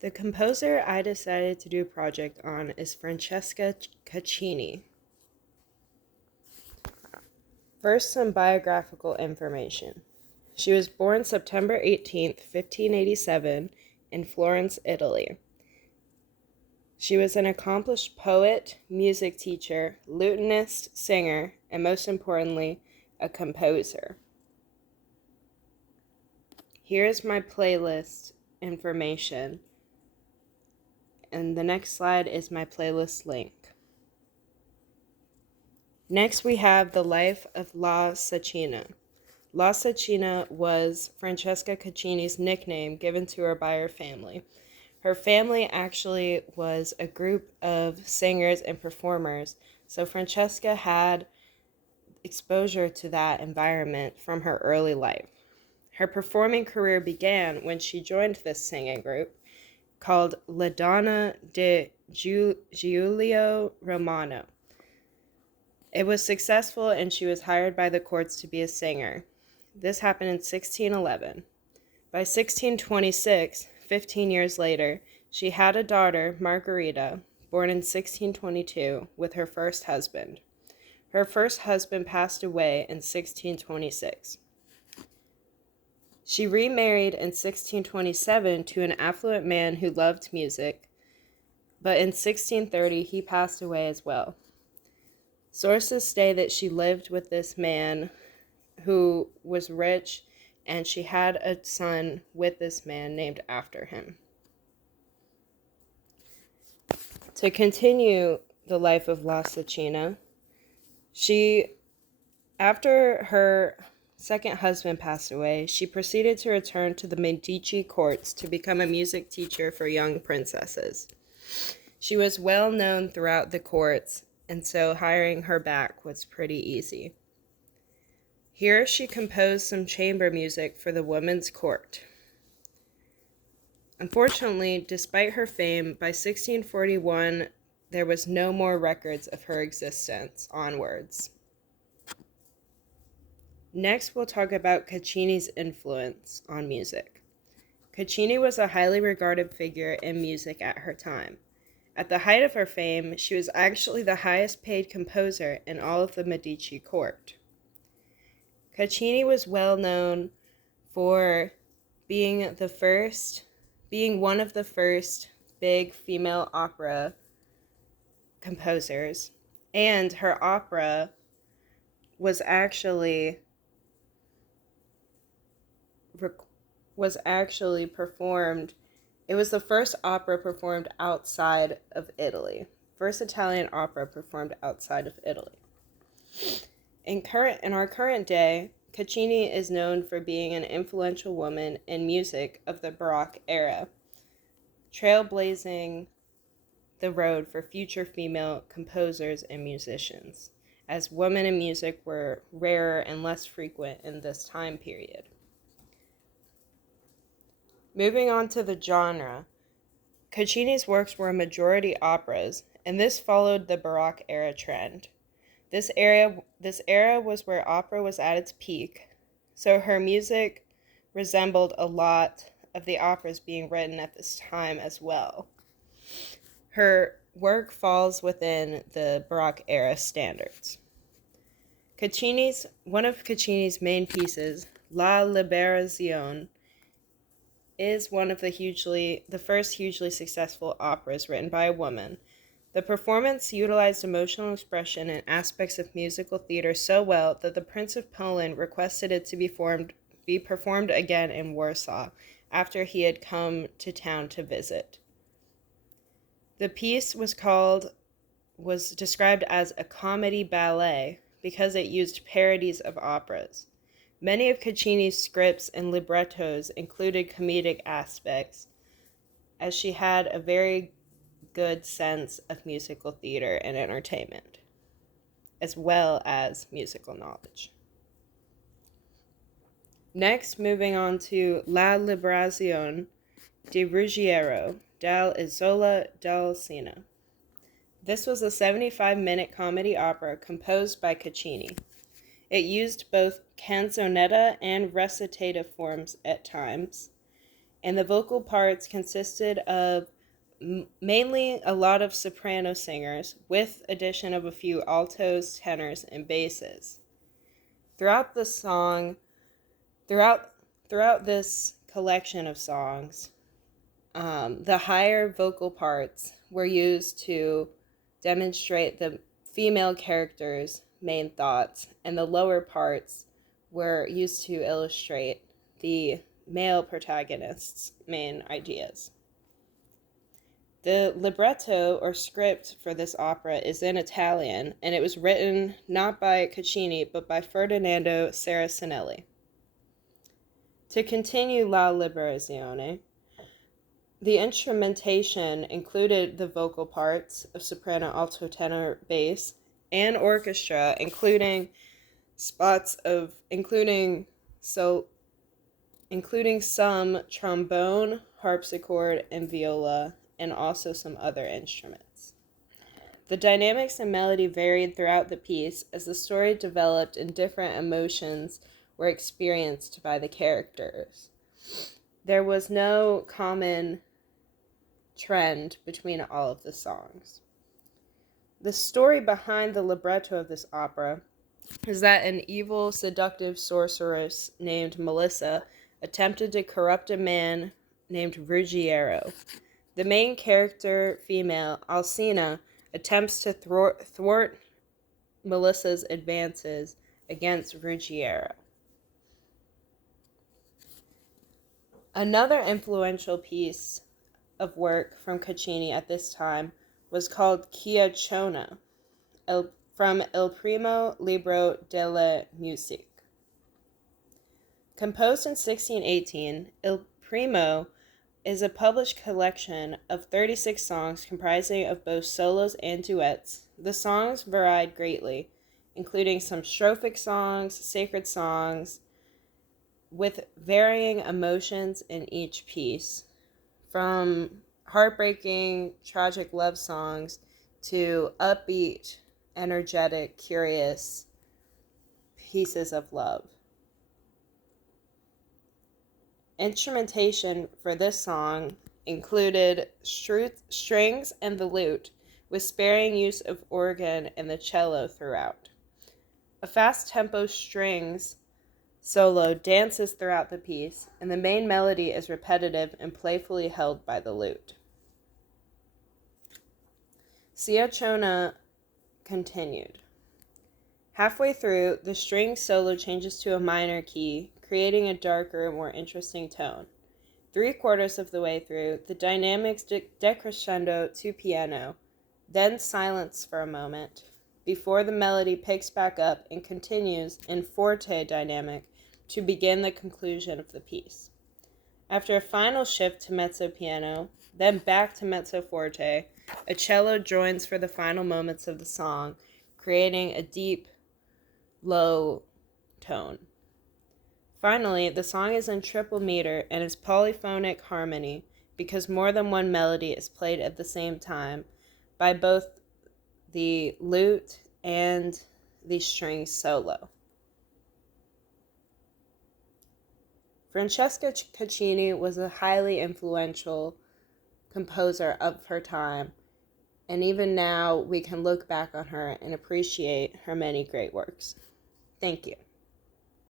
The composer I decided to do a project on is Francesca Caccini. First, some biographical information. She was born September 18th, 1587, in Florence, Italy. She was an accomplished poet, music teacher, lutenist, singer, and most importantly, a composer. Here's my playlist information, and the next slide is my playlist link. Next, we have the life of La Caccina. La Caccina was Francesca Caccini's nickname given to her by her family. Her family actually was a group of singers and performers, so Francesca had exposure to that environment from her early life. Her performing career began when she joined this singing group called La Donna di Giulio Romano. It was successful and she was hired by the courts to be a singer. This happened in 1611. By 1626, 15 years later, she had a daughter, Margherita, born in 1622, with her first husband. Her first husband passed away in 1626. She remarried in 1627 to an affluent man who loved music, but in 1630 he passed away as well. Sources say that she lived with this man who was rich, and she had a son with this man named after him. To continue the life of La Caccina, after her second husband passed away, she proceeded to return to the Medici courts to become a music teacher for young princesses. She was well known throughout the courts, and so hiring her back was pretty easy. Here she composed some chamber music for the women's court. Unfortunately, despite her fame, by 1641 there was no more records of her existence onwards. Next, we'll talk about Caccini's influence on music. Caccini was a highly regarded figure in music at her time. At the height of her fame, she was actually the highest paid composer in all of the Medici court. Caccini was well known for being one of the first big female opera composers, and her opera was actually performed. It was the first opera performed outside of Italy. First Italian opera performed outside of Italy. In our current day, Caccini is known for being an influential woman in music of the Baroque era, trailblazing the road for future female composers and musicians, as women in music were rarer and less frequent in this time period. Moving on to the genre, Caccini's works were majority operas, and this followed the Baroque era trend. This era was where opera was at its peak, so her music resembled a lot of the operas being written at this time as well. Her work falls within the Baroque era standards. One of Caccini's main pieces, La Liberazione, is one of the first hugely successful operas written by a woman. The performance utilized emotional expression and aspects of musical theater so well that the Prince of Poland requested it to be performed again in Warsaw after he had come to town to visit. The piece was described as a comedy ballet because it used parodies of operas. Many of Caccini's scripts and librettos included comedic aspects, as she had a very good sense of musical theater and entertainment, as well as musical knowledge. Next, moving on to La Liberazione di Ruggiero dall'Isola d'Alcina. This was a 75-minute comedy opera composed by Caccini. It used both canzonetta and recitative forms at times, and the vocal parts consisted of mainly a lot of soprano singers, with addition of a few altos, tenors, and basses. Throughout the song, throughout this collection of songs, the higher vocal parts were used to demonstrate the female character's main thoughts, and the lower parts were used to illustrate the male protagonist's main ideas. The libretto or script for this opera is in Italian, and it was written not by Caccini but by Ferdinando Saracinelli. To continue La Liberazione, the instrumentation included the vocal parts of soprano, alto, tenor, bass, and orchestra, including some trombone, harpsichord, and viola, and also some other instruments. The dynamics and melody varied throughout the piece as the story developed and different emotions were experienced by the characters. There was no common trend between all of the songs. The story behind the libretto of this opera is that an evil, seductive sorceress named Melissa attempted to corrupt a man named Ruggiero. The main character, female, Alcina, attempts to thwart Melissa's advances against Ruggiero. Another influential piece of work from Caccini at this time was called Ciacciona, from Il Primo Libro delle Musiche. Composed in 1618, Il Primo is a published collection of 36 songs comprising of both solos and duets. The songs varied greatly, including some strophic songs, sacred songs, with varying emotions in each piece, from heartbreaking, tragic love songs to upbeat, energetic, curious pieces of love. Instrumentation for this song included strings and the lute, with sparing use of organ and the cello throughout. A fast-tempo strings solo dances throughout the piece, and the main melody is repetitive and playfully held by the lute. Ciacciona continued. Halfway through, the string solo changes to a minor key, creating a darker, more interesting tone. 3/4 of the way through, the dynamics decrescendo to piano, then silence for a moment, before the melody picks back up and continues in forte dynamic to begin the conclusion of the piece. After a final shift to mezzo piano, then back to mezzo forte, a cello joins for the final moments of the song, creating a deep, low tone. Finally, the song is in triple meter and is polyphonic harmony because more than one melody is played at the same time by both the lute and the string solo. Francesca Caccini was a highly influential composer of her time, and even now we can look back on her and appreciate her many great works. Thank you.